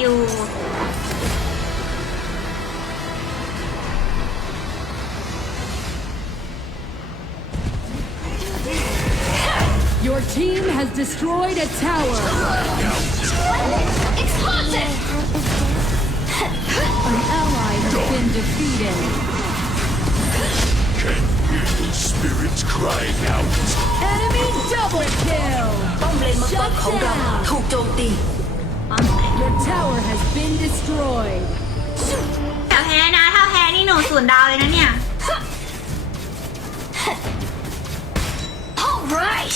อยู่ Your team has destroyed a tower. Explosive! An ally has been defeated. Can hear the spirits crying out. Enemy double kill. ป้อมเลนมังกรของเราถูกโจมตี ป้อมไหน Your tower has been destroyed. แต่แพ้นะ ถ้าแพ้นี่หนูศูนย์ดาวเลยนะเนี่ย All right!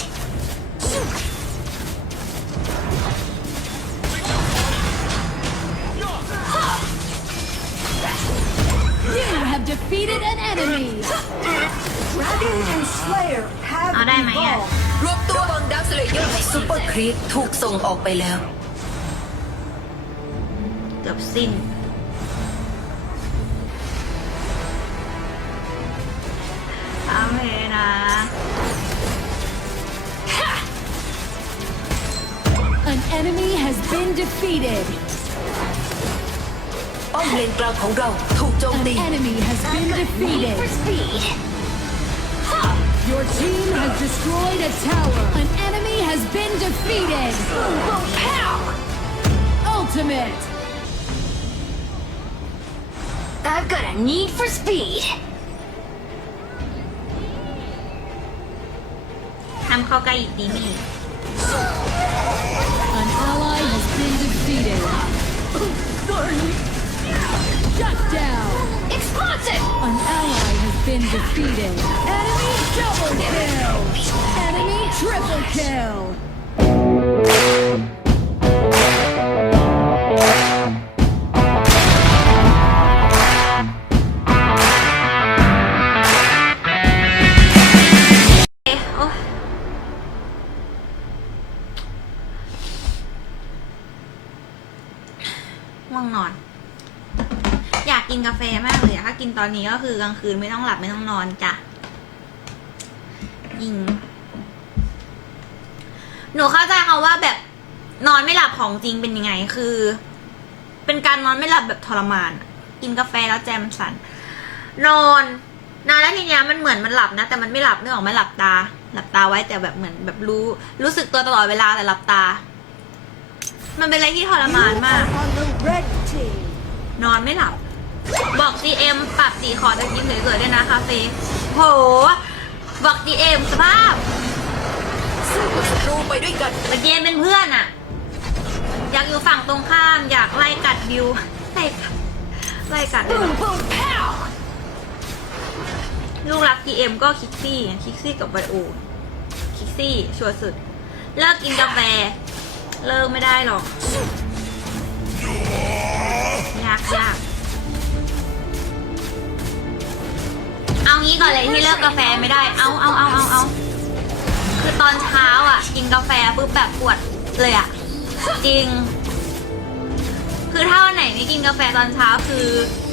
You have defeated an enemy. Dragon and Slayer have เอาได้ไหมอะ รวบตัววังดักสเลเยอร์ซูเปอร์ครีปถูกส่งออกไปแล้วเกือบ สิ้น เอาเพนะ An enemy has been defeated. ป้อมเลนกลางของเราถูกโจม An ตี enemy has been Need defeated. for speed! Your team has destroyed a tower. An enemy has been defeated. Boom, boom, pow! Ultimate. I've got a need for speed! ทำเข้าใกล้อีกดีมี An ally has been defeated. Shut down. Explosive! An ally has been defeated. Enemy double kill. Enemy triple kill. อนนี้ก็คือกลางคืนไม่ต้องหลับไม่ต้องนอนจ้ะยิง หนูเข้าใจเขาว่าแบบนอนไม่หลับของจริงเป็นยังไง คือ เป็นการนอนไม่หลับแบบทรมาน กินกาแฟแล้วแจมสัน นอนนอนแล้วทีเนี้ยมันเหมือนมันหลับนะ แต่มันไม่หลับเนื่องออกไม่หลับตา หลับตาไว้แต่แบบเหมือนแบบรู้ รู้สึกตัวตลอดเวลาแต่หลับตา มันเป็นอะไรที่ทรมานมาก นอนไม่หลับ บอก GM ปรับสีขอจะกินเฉยๆด้วยนะคาเฟ่โห บอก GM สภาพสู้กับศัตรูไปด้วยกันแต่ GM เป็นเพื่อนอะอยากอยู่ฝั่งตรงข้าม อยากไล่กัดวิวไล่กัดไล่กัดเลย Boom, นะ boom, pow! ลูกรัก GM ก็คิกซี่ไงคิกซี่กับไบโอคิกซี่ชัวร์สุด เลิกกินกาแฟ เลิกไม่ได้หรอกยากยาก เอางี้ก่อนเลยที่เลิกกาแฟไม่ได้ เอาเอาเอาเอาเอาคือตอนเช้าอะ กินกาแฟปุ๊บแบบปวดเลยอะ จริง คือถ้าวันไหนไม่กินกาแฟตอนเช้าคือ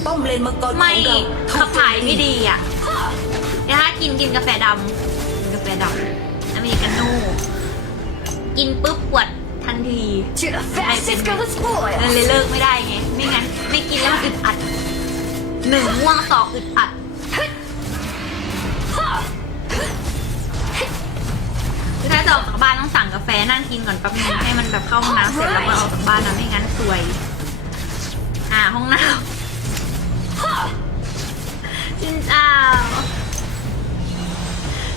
ป้อมเลนมังกรของไม่เราถูขักบโจถ่ายมตีไม่ดีอะเดี๋ยวถ้ากินกินกาแฟดำกินกาแฟดำอเมริกาโน่กินปุ๊บปวดทันที To the fastest go the มัน spoils! เลยเลิกไม่ได้ไง ไม่งั้นไม่กินแล้วมันอึดอัดหนึ่งง่วงสองอึดอัด จะออกจากบ้านต้องสั่งกาแฟนั่งกินก่อนแป๊บนึงให้มันแบบเข้าห้องน้ำเสร็จแล้วก็ออกจากบ้านนะไม่งั้นซวย อ่าห้องน้ำจินจ้าว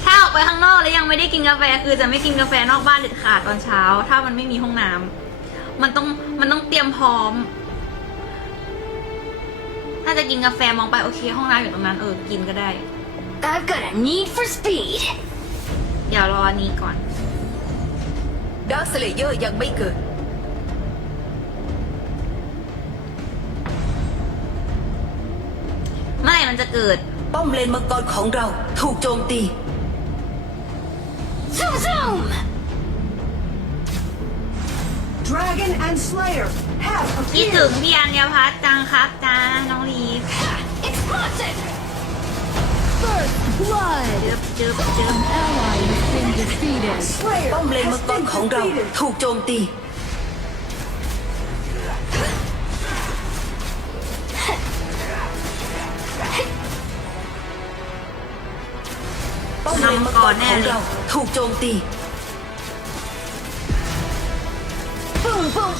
ถ้าออกไปข้างนอกแล้วยังไม่ได้กินกาแฟคือจะไม่กินกาแฟนอกบ้านเด็ดขาดตอนเช้า ถ้ามันไม่มีห้องน้ำมันต้องมันต้องเตรียมพร้อม ถ้าจะกินกาแฟมองไปโอเคห้องน้ำอยู่ตรงนั้นเออกินก็ได้ I've got a need for speed! เดี๋ยวรออันนี้ก่อน ดักสเลเยอร์ยังไม่เกิด เมื่อไหร่มันจะเกิด ป้อมเลนมังกรของเราถูกโจมตี Zoom, zoom! Dragon and Slayer have คิด appeared. ถึงพี่อัญญพัฒน์จังครับจ้าน้องลีฟ Explosive! First blood. จึบจึบจึบ An ally has been defeated. ต้องเล่นมังกรของเราถูกโจมตี ป้องมังกรของเราถูกโจมตี ปึ้งปึ้ง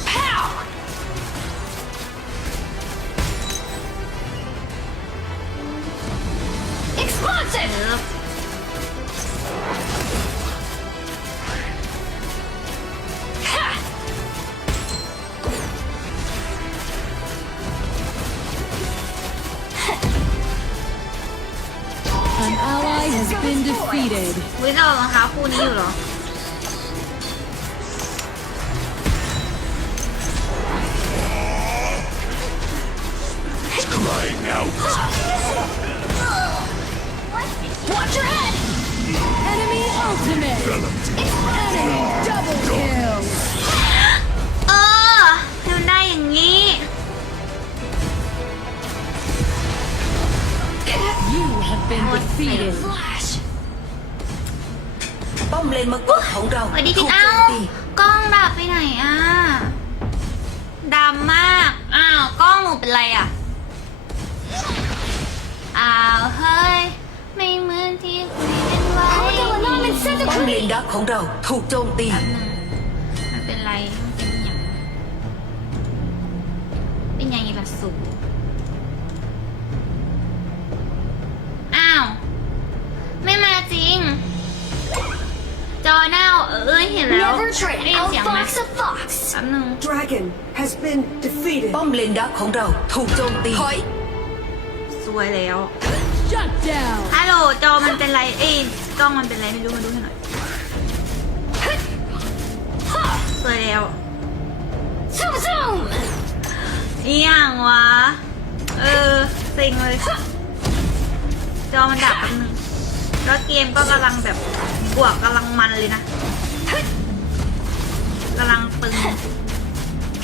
has been defeated. วิเรารองเท้าคู่นี้อยู่เหรอ Crying out. Watch your head! Enemy ultimate. Enemy double kill. Been defeated. Flash! ป้อมเลนมังกรของเราสวัสดีถูพี่กเอ้าโจมตี กล้องดับไปไหนอะดำมาก อ้าวกล้องหนูเป็นไรอะ อ้าวเฮ้ย ไม่เหมือนที่คุยกันไว้ Our Delanorman said ป้อ the มเล creep! นดักของเราถูกโจมตี มันเป็นไรมันเป็นอย่างเป็นอย่างนี้ละสุอ้าว ไม่มา จริง จอเน่าเอ้ยเห็นแล้ว Never ได้ trade ยินเสียงไหม outfox a fox! แป๊บนึง Dragon has been defeated. ป้อมเลนดักของเราถูกโจมตีถอยสวยแล้ว Shut down. ฮัลโหลจอมันเป็นไร เอ้ยกล้องมันเป็นไรไม่รู้มาดูให้หน่อย สวยแล้ว Zoom zoom! อีหยังวะ เออเซ็งเลย จอมันดับแป๊บนึง แล้วเกมก็กำลังแบบบวกกำลังมันเลยนะกำลังตึง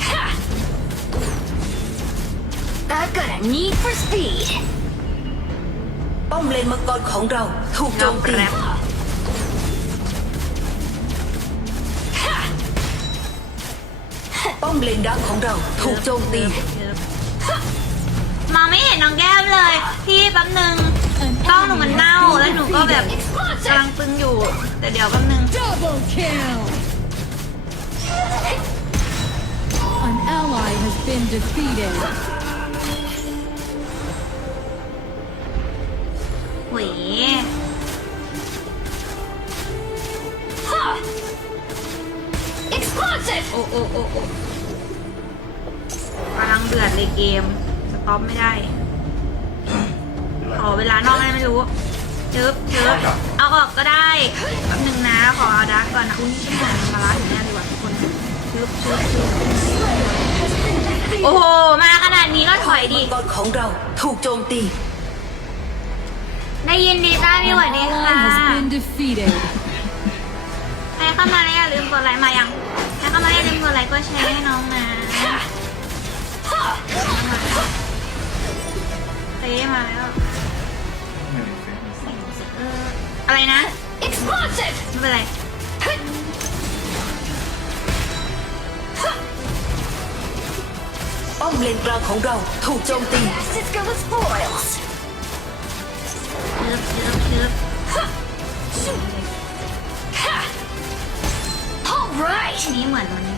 Ha! I've got a need for speed! ป้อมเลนมังกรของเราถูกโจเรามแกตีร็บ Ha! ป้อมเลนดักของเราถูกโจมตี มองไม่เห็นน้องแก้มเลย พี่แป๊บนึงกล้องหนูมันเน่าแล้วหนูก็แบบกำลังตึงอยู่ แต่เดี๋ยวแป๊บนึง Double kill. An ally has been defeated. หวย Ha! Explosive! โอ้โอ้โอ้โอ้กำลังเดือดเลยเกมส ต็อปไม่ได้ ขอเวลานอกได้ไม่รู้เชิบเชิบเอาออกก็ได้แป๊บนึงนะ ขอเอาดาร์กก่อนนะอุ้ยฉันเหมือนมาลาอยู่แน่เลยว่ะทุกคนเชิบเชิบเชิบโอ้โห มาขนาดนี้ก็ถอยดิมังกรของเราถูกโจมตี ได้ยินดีจ้าพี่ An หวัดดี ally ค่ะ has been defeated. ใครเข้ามาแล้วอย่าลืมกดไลค์มายังใครเข้ามาแล้วอย่าลืมกดไลค์กดแชร์ให้น้องนะ เต้มาแล้วเอออะไรนะ Explosive! ไม่เป็นไรป้อมเลนกลางของเราถูกโจมตี Fastest go with spoils! เชิบเชิบเชิบ Ha! Alright! ทีนี้เหมือนมัน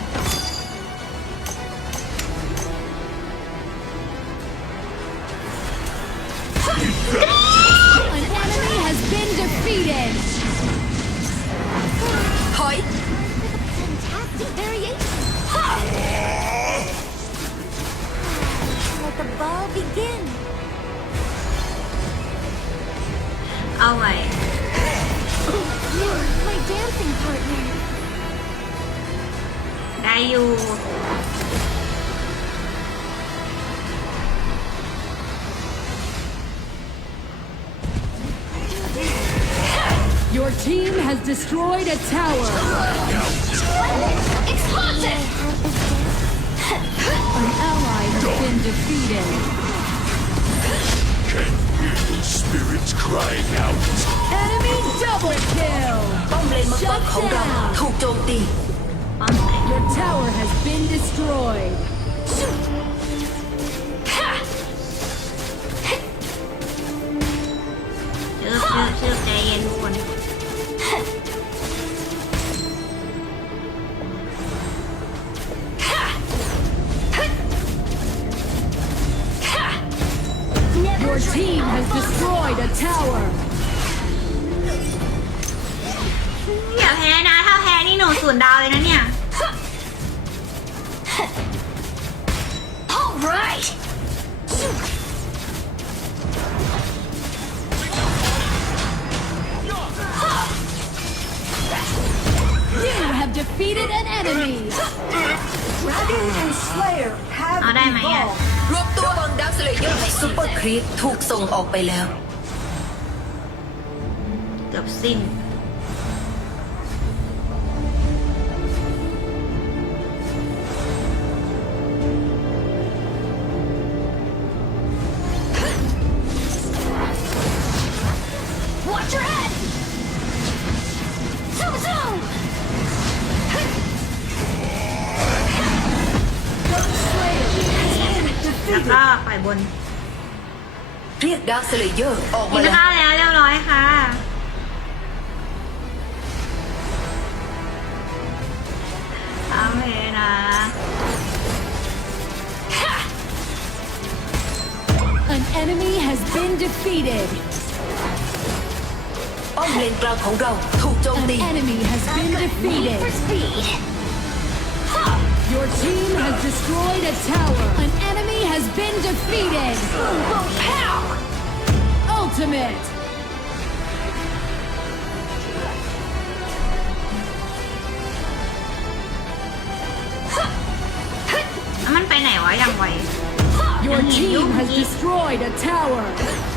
An enemy has been defeated! Hoi! Fantastic variation! Let the ball begin! Ally. You, my dancing partner. Dayu. team has destroyed a tower. Explosive! An ally has Don't. been defeated. Can hear the spirits crying out. Enemy double kill. Shut down. Your tower has been destroyed. Enemy. Dragon and Slayer have เอาได้ไหมอะ evolved. รวมตัววังดักสเลเยอร์ซุปเปอร์ครีปถูกส่งออกไปแล้ว เกือบสิ้น ปล่อยบนเรียกดักสเลเยอร์ออกกิมานแล้วข้าวแล้วเรียบร้อยค่ะ โอเคนะ An enemy has been defeated. ป้อมเลนกลางของเราถูกโจม An ตี enemy has been Need defeated. Your team has destroyed a tower. An enemy has been defeated. Power! Ultimate! Your team has destroyed a tower.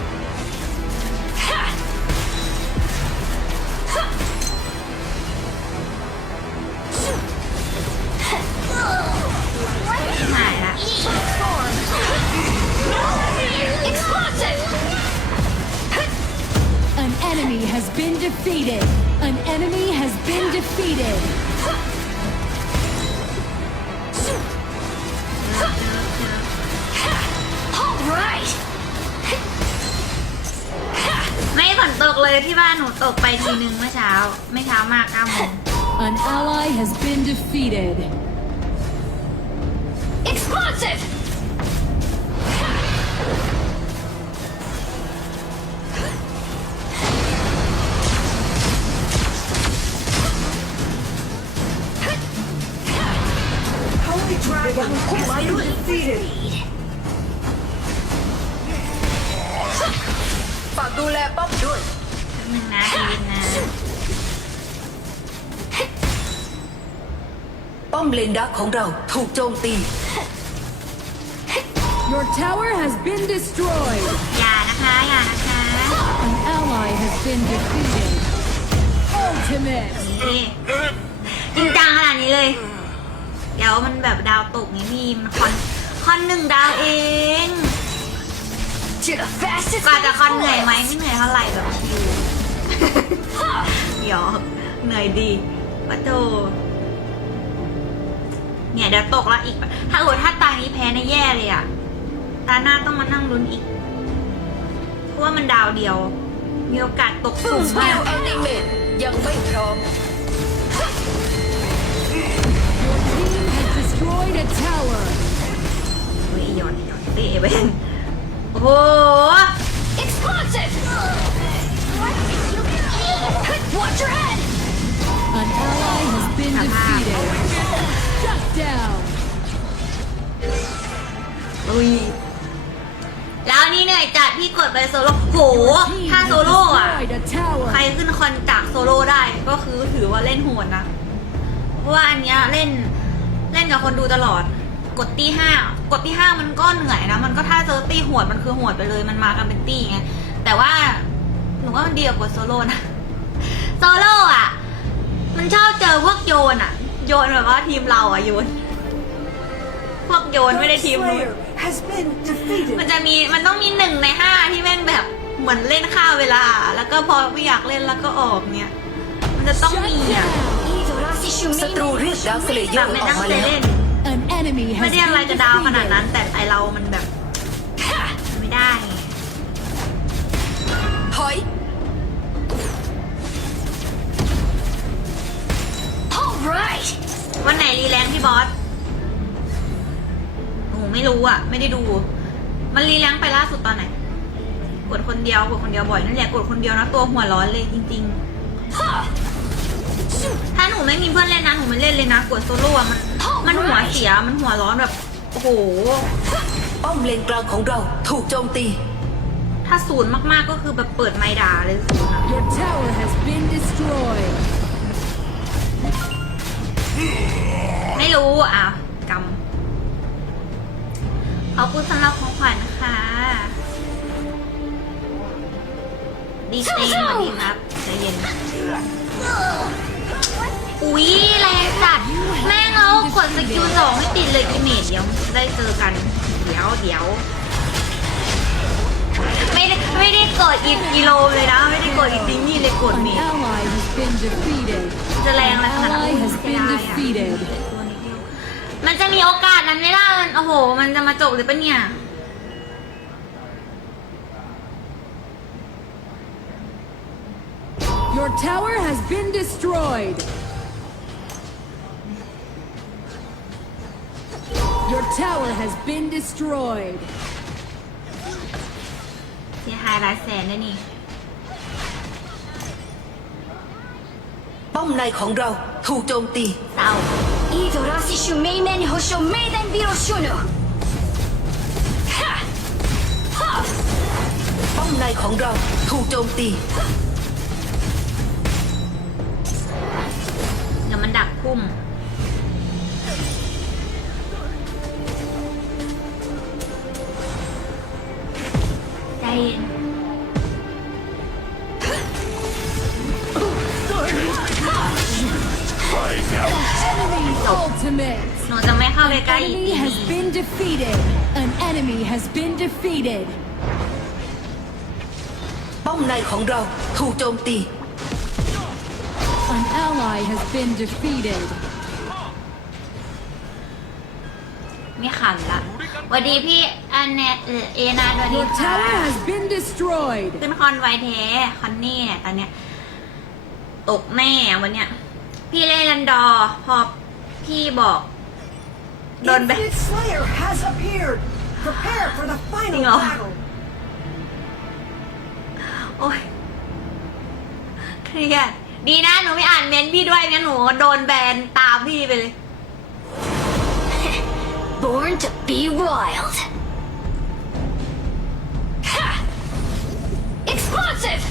Defeated. An enemy has been defeated. All right. ไม่ฝนตกเลยที่บ้านหนูตกไปทีนึงเมื่อเช้า ไม่เช้ามากเก้าโมง An ally has been defeated. ดูแลป้อมด้วยแป๊บนึงนะดีนะป้อมเลนดักของเราถูกโจมตี Your tower has been destroyed. อย่านะคะอย่านะคะ An ally has been defeated. Ultimate. นี่จริงจังขนาดนี้เลย เดี๋ยวมันแบบดาวตกไงพี่มันคอนคอนหนึ่งดาวเอง To the fastest กว่าจะ way คอนเหนื่อยไหม forward. ไม่เหนื่อยเท่าไหร่แบบอยู่หยอกเหนื่อยดีวัโตเนี่ยเดี๋ยวตกแล้วอีก ถ้าโอดถ้าตานี้แพ้ในะแย่เลยอะตาหน้าต้องมานั่งลุ้นอีก เพราะว่ามันดาวเดียว มีโอกาสตกสูงสมากิกลอัลติเมตยังไม่พร้อม Your team has destroyed a tower. เฮ้ยหยอดหยอดตีเวน โอ้โห Explosive. Watch your head. An ally has been defeated. Shut down. อุ้ยแล้วนี่เหนื่อยจัดพี่กดไปโซโล่โห Your team ถ้า has โซโล่อะ destroyed a tower. ใครขึ้นคอนจากโซโล่ได้ก็คือถือว่าเล่นโหดนะ เพราะว่าอันเนี้ยเล่นเล่นกับคนดูตลอด กดตีห้ากดตีห้ามันก็เหนื่อยนะ มันก็ถ้าเจอตีหวดมันคือหวดไปเลย มันมากันเป็นตีไง แต่ว่าหนูว่ามันดีกว่ากดโซโล่นะ โซโล่อะมันชอบเจอพวกโยนอะโยนแบบว่าทีมเราอะโยน พวกโยนไม่ได้ทีมนู้น Slayer has been defeated. มันจะมี มันต้องมีหนึ่งในห้าที่แม่งแบบเหมือนเล่นค่าเวลา แล้วก็พอไม่อยากเล่นแล้วก็ออกเนี้ยมันจะต้อง Shut มีอะ down. ศัตรูเรียกดักสเลเยแบอบร์ไม่ออตั้กงมาใจแล้วเล่น An enemy ไม่ has ได้อะไร been จะดาวขนาดนั้น defeated. แต่ไอเรามันแบบไม่ได้ไงถอย All right. วันไหนรีแลนซ์พี่บอสหนูไม่รู้อะ ไม่ได้ดู มันรีแลนซ์ไปล่าสุดตอนไหน กดคนเดียวกดคนเดียวบ่อยนั่นแหละกดคนเดียวนะตัวหัวร้อนเลยจริง ๆ ถ้าหนูไม่มีเพื่อนเล่นนะหนูไม่เล่นเลยนะกดโซโล่อะมันมันหัวเสียมันหัวร้อนแบบโอ้โห ป้อมเลนกลางของเราถูกโจมตี ถ้าศูนย์มากๆก็คือแบบเปิดไมค์ด่าเลยศูนย์อะ Your tower has been destroyed. ไม่รู้อะกรรมขอบคุณสำหรับของขวัญนะคะดีเซนสวัสดีครับใจเย็น อุ๊ยแรงจัด แม่งเอากดสกิลสองไม่ติดเลยกิเมจเดี๋ยวได้เจอกัน เดี๋ยวเดี๋ยวไม่ได้ไม่ได้กดอีกกิโลเลยนะ ไม่ได้กดอีกดิงนี่เลยกด An เมจ ally has been defeated. จะแรงอะไรขนาดนั้น Ally has been ไม่ได้อะ defeated. มันจะมีโอกาสนั้นไหมล่ะมันโอ้โห มันจะมาจบหรือปะเนี่ย Your tower has been destroyed. Your tower has been destroyed. เสียหายหลายแสนนะนี่ ป้อมในของเราถูกโจมตี 싸움. 이 도라시 슈메이맨 호쇼 ดี๋ยวมันดักพุ่ม ใจเย็น Crying out. Enemy ultimate. หนูจะไม่เข้าไปใกล้อีก Enemy ที has been defeated. An enemy has been defeated. ป้อมในของเราถูกโจมตี An ally has been defeated. ไม่ขันละสวัสดีพี่อันเนเออเอนาสวัสดี Your ค่ะ tower has been destroyed. ขึ้นคอนไวแท้คอนนี่เนี่ยตอนเนี้ยตกแน่วันเนี้ย พี่เล่นรันดอร์พอพี่บอก โดนแบน Infinite Slayer has appeared. Prepare for the final Ding dong. battle. โอ้ยเครียด ดีนะหนูไม่อ่านเมนต์พี่ด้วยงั้นหนูโดนแบนตามพี่ไปเลย Born to be wild ha explosive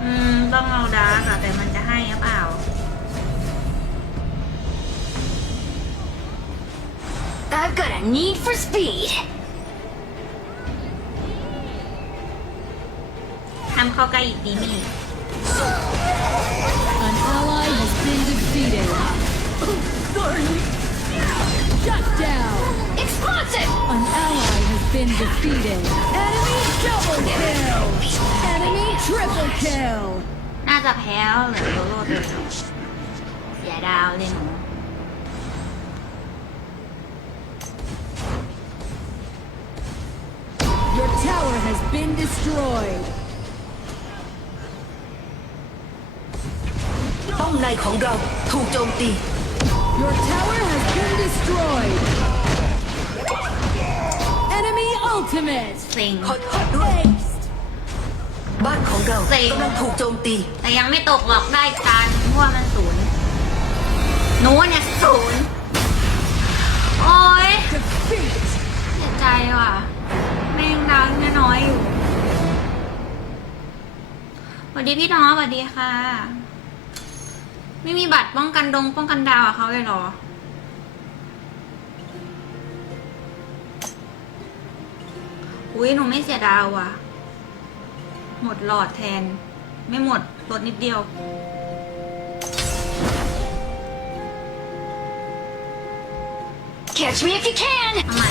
อืม ต้องเอาดาร์กอะแต่มันจะให้หรือเปล่า I've got a need for speed ทำเข้าใกล้อีกดีนี่ An ally has been defeated. Shut down. explosive An ally has been defeated. Enemy double kill. Enemy triple kill. น่าจะแพ้แล้วเหลือโลโลตัวเดียวเสียดาวเลยหนู Your tower has been destroyed. อมในของเราถูกโจมตี Your tower has been destroyed. Enemy ultimate. เซ็งขอโทษด้วย Aced. บ้านของเราเซ็งกำลังถูกโจมตี แต่ยังไม่ตกหรอกได้การเพราะว่ามันศูนย์หนูเนี่ยศูนย์โอ้ย Defeat. เสียใจว่ะ แม่งดังน้อยๆอยู่สวัสดีพี่น้องสวัสดีค่ะ ไม่มีบัตรป้องกันดงป้องกันดาวอะเขาเลยเหรอ อุ้ยหนูไม่เสียดาวว่ะหมดหลอดแทน ไม่หมดลดนิดเดียว catch me if you can เอาใหม่